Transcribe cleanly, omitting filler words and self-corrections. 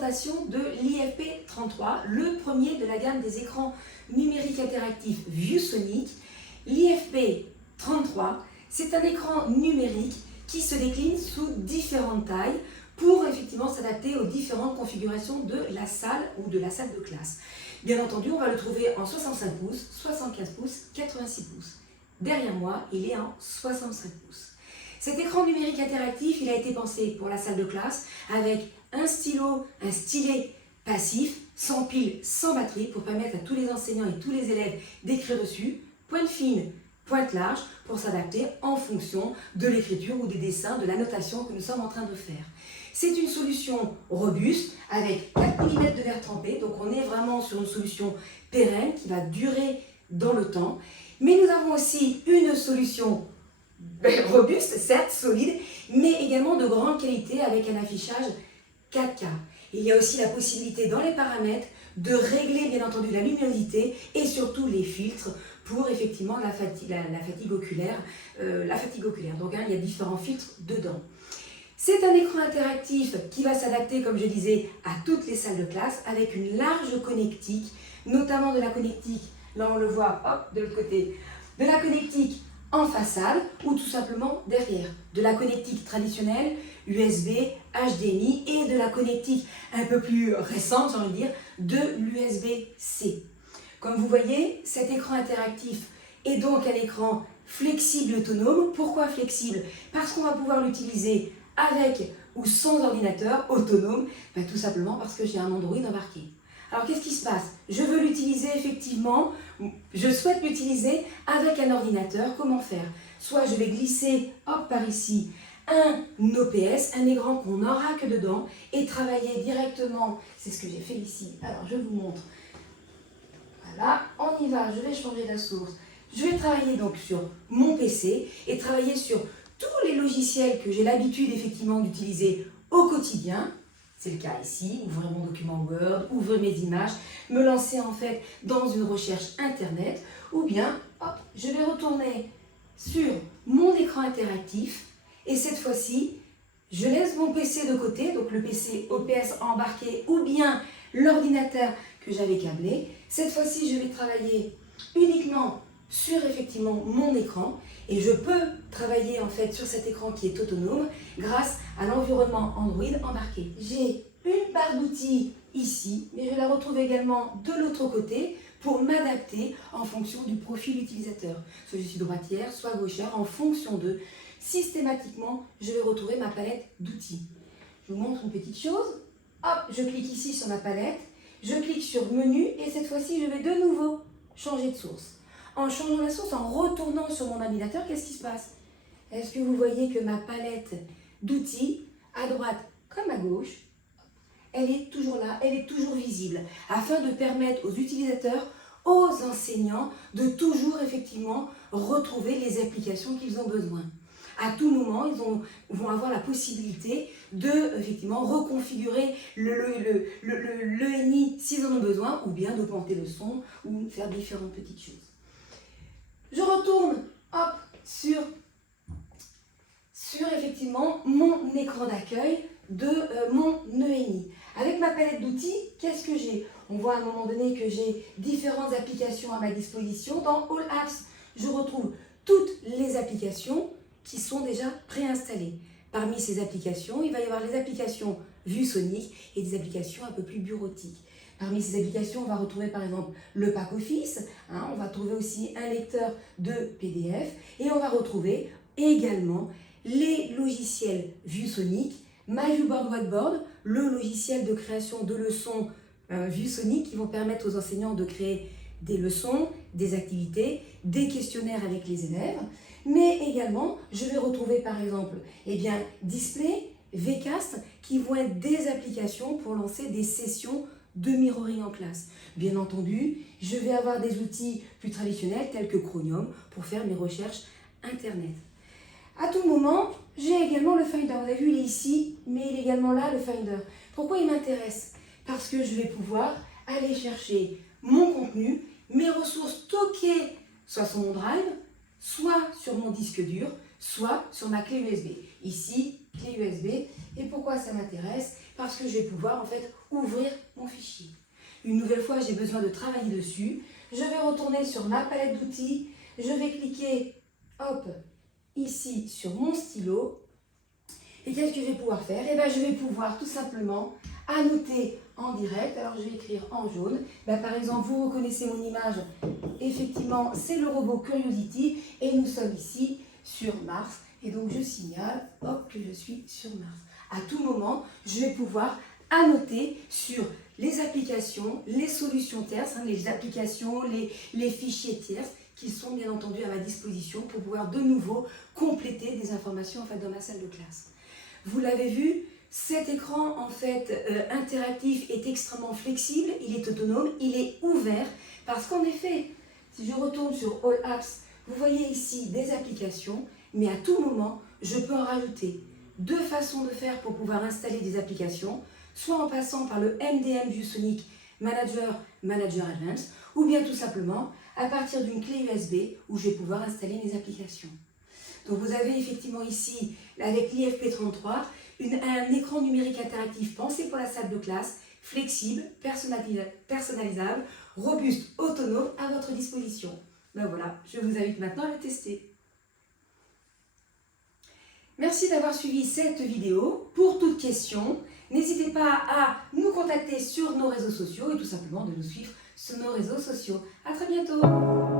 présentation de l'IFP33, le premier de la gamme des écrans numériques interactifs ViewSonic. L'IFP33, c'est un écran numérique qui se décline sous différentes tailles pour effectivement s'adapter aux différentes configurations de la salle ou de la salle de classe. Bien entendu, on va le trouver en 65 pouces, 75 pouces, 86 pouces. Derrière moi, il est en 65 pouces. Cet écran numérique interactif, il a été pensé pour la salle de classe avec un stylo, un stylet passif, sans pile, sans batterie, pour permettre à tous les enseignants et tous les élèves d'écrire dessus, pointe fine, pointe large, pour s'adapter en fonction de l'écriture ou des dessins, de la notation que nous sommes en train de faire. C'est une solution robuste avec 4 mm de verre trempé, donc on est vraiment sur une solution pérenne qui va durer dans le temps. Mais nous avons aussi une solution robuste, certes solide, mais également de grande qualité avec un affichage 4K. Il y a aussi la possibilité dans les paramètres de régler bien entendu la luminosité et surtout les filtres pour effectivement la fatigue oculaire. Donc il y a différents filtres dedans. C'est un écran interactif qui va s'adapter, comme je disais, à toutes les salles de classe avec une large connectique, notamment de la connectique, là on le voit, hop, de l'autre côté, de la connectique en façade ou tout simplement derrière, de la connectique traditionnelle, USB, HDMI et de la connectique un peu plus récente, j'ai envie de dire, de l'USB-C. Comme vous voyez, cet écran interactif est donc un écran flexible et autonome. Pourquoi flexible? Parce qu'on va pouvoir l'utiliser avec ou sans ordinateur autonome, tout simplement parce que j'ai un Android embarqué. Alors qu'est-ce qui se passe? Je veux l'utiliser effectivement, je souhaite l'utiliser avec un ordinateur. Comment faire? Soit je vais glisser, hop, par ici, un OPS, un écran qu'on n'aura que dedans, et travailler directement, c'est ce que j'ai fait ici. Alors je vous montre. Voilà, on y va, je vais changer la source. Je vais travailler donc sur mon PC et travailler sur tous les logiciels que j'ai l'habitude effectivement d'utiliser au quotidien. C'est le cas ici, ouvrir mon document Word, ouvrir mes images, me lancer en fait dans une recherche internet, ou bien hop, je vais retourner sur mon écran interactif et cette fois-ci, je laisse mon PC de côté, donc le PC OPS embarqué ou bien l'ordinateur que j'avais câblé. Cette fois-ci, je vais travailler uniquement sur effectivement mon écran et je peux travailler en fait sur cet écran qui est autonome grâce à l'environnement Android embarqué. J'ai une barre d'outils ici, mais je la retrouve également de l'autre côté pour m'adapter en fonction du profil utilisateur. Soit je suis droitière, soit gauchère, en fonction de, systématiquement, je vais retrouver ma palette d'outils. Je vous montre une petite chose. Hop, je clique ici sur ma palette, je clique sur menu et cette fois-ci, je vais de nouveau changer de source. En changeant la source, en retournant sur mon ordinateur, qu'est-ce qui se passe? Est-ce que vous voyez que ma palette d'outils, à droite comme à gauche, elle est toujours là, elle est toujours visible, afin de permettre aux utilisateurs, aux enseignants, de toujours effectivement retrouver les applications qu'ils ont besoin. À tout moment, ils vont avoir la possibilité de effectivement reconfigurer l'ENI s'ils en ont besoin, ou bien d'augmenter le son, ou faire différentes petites choses. Je retourne hop, sur effectivement mon écran d'accueil de mon ENI. Avec ma palette d'outils, qu'est-ce que j'ai? On voit à un moment donné que j'ai différentes applications à ma disposition. Dans All Apps, je retrouve toutes les applications qui sont déjà préinstallées. Parmi ces applications, il va y avoir les applications ViewSonic et des applications un peu plus bureautiques. Parmi ces applications, on va retrouver par exemple le pack Office, on va trouver aussi un lecteur de PDF et on va retrouver également les logiciels ViewSonic, MyViewBoard Whiteboard, le logiciel de création de leçons ViewSonic qui vont permettre aux enseignants de créer des leçons, des activités, des questionnaires avec les élèves. Mais également, je vais retrouver par exemple Display, Vcast, qui vont être des applications pour lancer des sessions de mirroring en classe. Bien entendu, je vais avoir des outils plus traditionnels tels que Chromium pour faire mes recherches internet. À tout moment, j'ai également le Finder. Vous avez vu, il est ici, mais il est également là, le Finder. Pourquoi il m'intéresse? Parce que je vais pouvoir aller chercher mon contenu, mes ressources stockées, soit sur mon drive, soit sur mon disque dur, soit sur ma clé USB. Ici, clé USB. Et pourquoi ça m'intéresse? Parce que je vais pouvoir en fait ouvrir mon fichier. Une nouvelle fois, j'ai besoin de travailler dessus. Je vais retourner sur ma palette d'outils. Je vais cliquer, hop, ici sur mon stylo. Et qu'est-ce que je vais pouvoir faire? Eh bien, je vais pouvoir tout simplement annoter en direct. Alors, je vais écrire en jaune. Par exemple, vous reconnaissez mon image. Effectivement, c'est le robot Curiosity. Et nous sommes ici sur Mars. Et donc, je signale, hop, que je suis sur Mars. À tout moment, je vais pouvoir annoter sur les applications, les solutions tierces, les applications, les fichiers tierces qui sont bien entendu à ma disposition pour pouvoir de nouveau compléter des informations en fait, dans ma salle de classe. Vous l'avez vu, cet écran en fait interactif est extrêmement flexible, il est autonome, il est ouvert parce qu'en effet, si je retourne sur All Apps, vous voyez ici des applications, mais à tout moment, je peux en rajouter. Deux façons de faire pour pouvoir installer des applications, soit en passant par le MDM ViewSonic Manager Advanced, ou bien tout simplement à partir d'une clé USB où je vais pouvoir installer mes applications. Donc vous avez effectivement ici, avec l'IFP33, un écran numérique interactif pensé pour la salle de classe, flexible, personnalisable, robuste, autonome, à votre disposition. Voilà, je vous invite maintenant à le tester. Merci d'avoir suivi cette vidéo. Pour toute question, n'hésitez pas à nous contacter sur nos réseaux sociaux et tout simplement de nous suivre sur nos réseaux sociaux. À très bientôt.